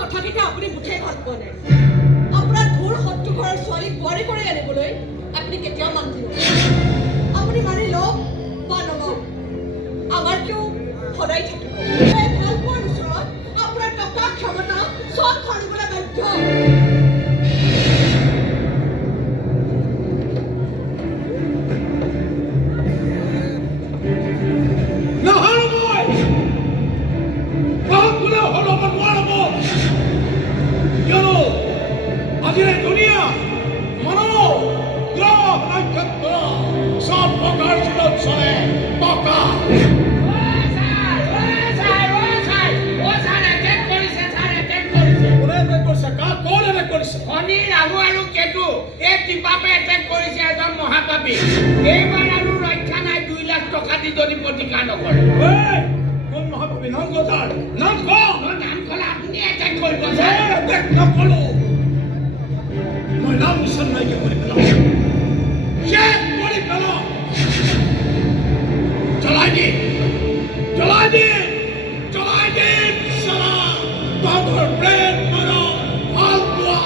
কথাকেইটা আপুনি মুঠেই ভাল পোৱা নাই আপোনাৰ ঘোৰ শত্ৰু ঘৰৰ ছোৱালীক বোৱাৰী কৰি আনিবলৈ আপুনি কেতিয়াও মান দিব আপুনি মানি লওক বা নলওক আমাৰতো সদায় থাকিব ভাল পোৱাৰ ওচৰত আপোনাৰ টকা ক্ষমতা চব ধৰিবলৈ বাধ্য এইবাৰ আৰু ৰক্ষা নাই 2 লাখ টকা দি যদি প্ৰতিকাৰ নকৰে কোন মহাপাপী নাম তাৰ নাম নাম ক'লে আপুনি এটেক কৰিব নকলো মই নাম নিচান নাইকিয়া কৰি পেলাম জ্বলাই দি চালা তহঁতৰ প্ৰেম মৰম ভাল পোৱা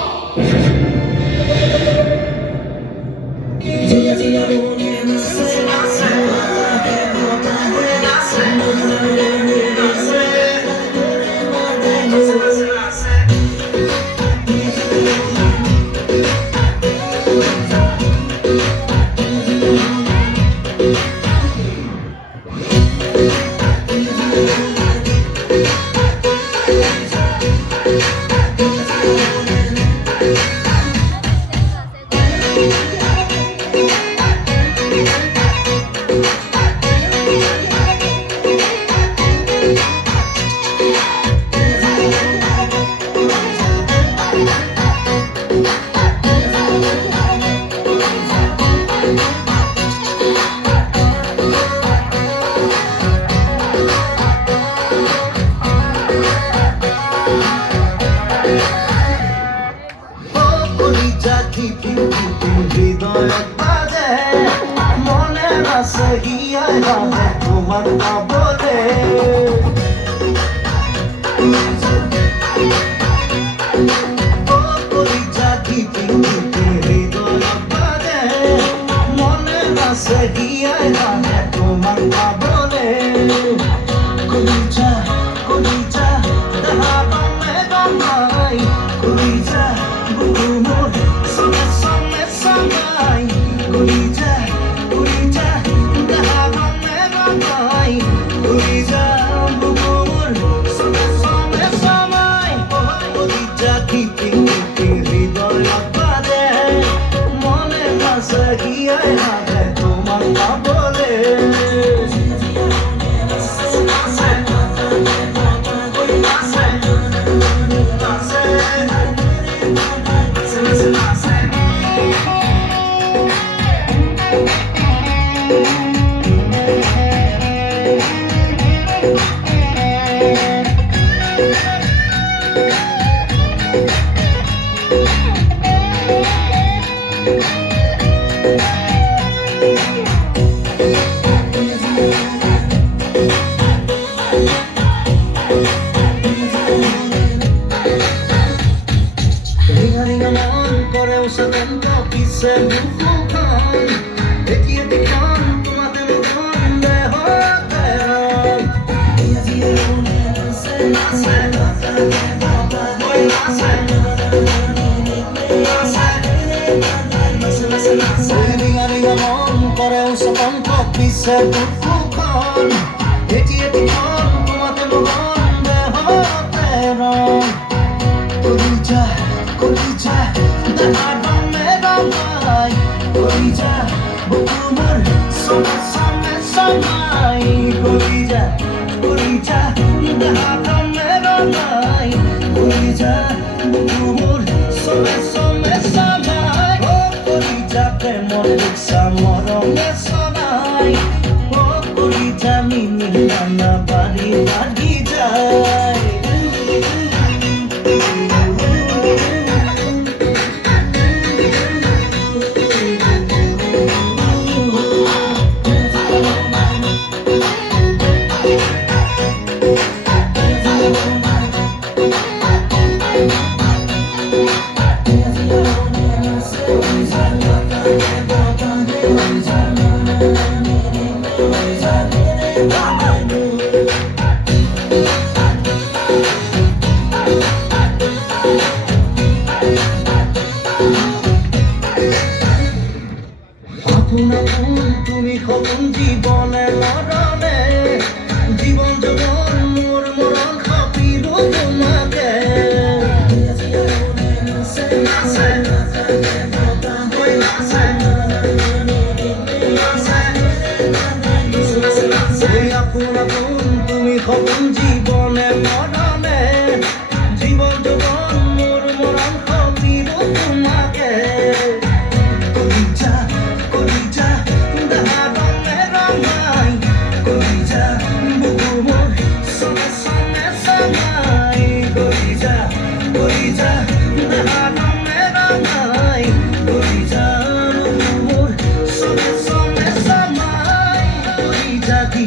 আপন তুমি সপোন জীবনে মৰণে জীবন যৌৱন মোৰ মৰণ সতিব তোমাকে কলিজা কলিজা দাহাদমে ৰমাই কলিজা বুকু মোৰ চনে চনে চমাই কলিজা কলিজা দাহাদমে ৰমাই কলিজা বুকু মোৰ চনে চনে চমাই কলিজা দি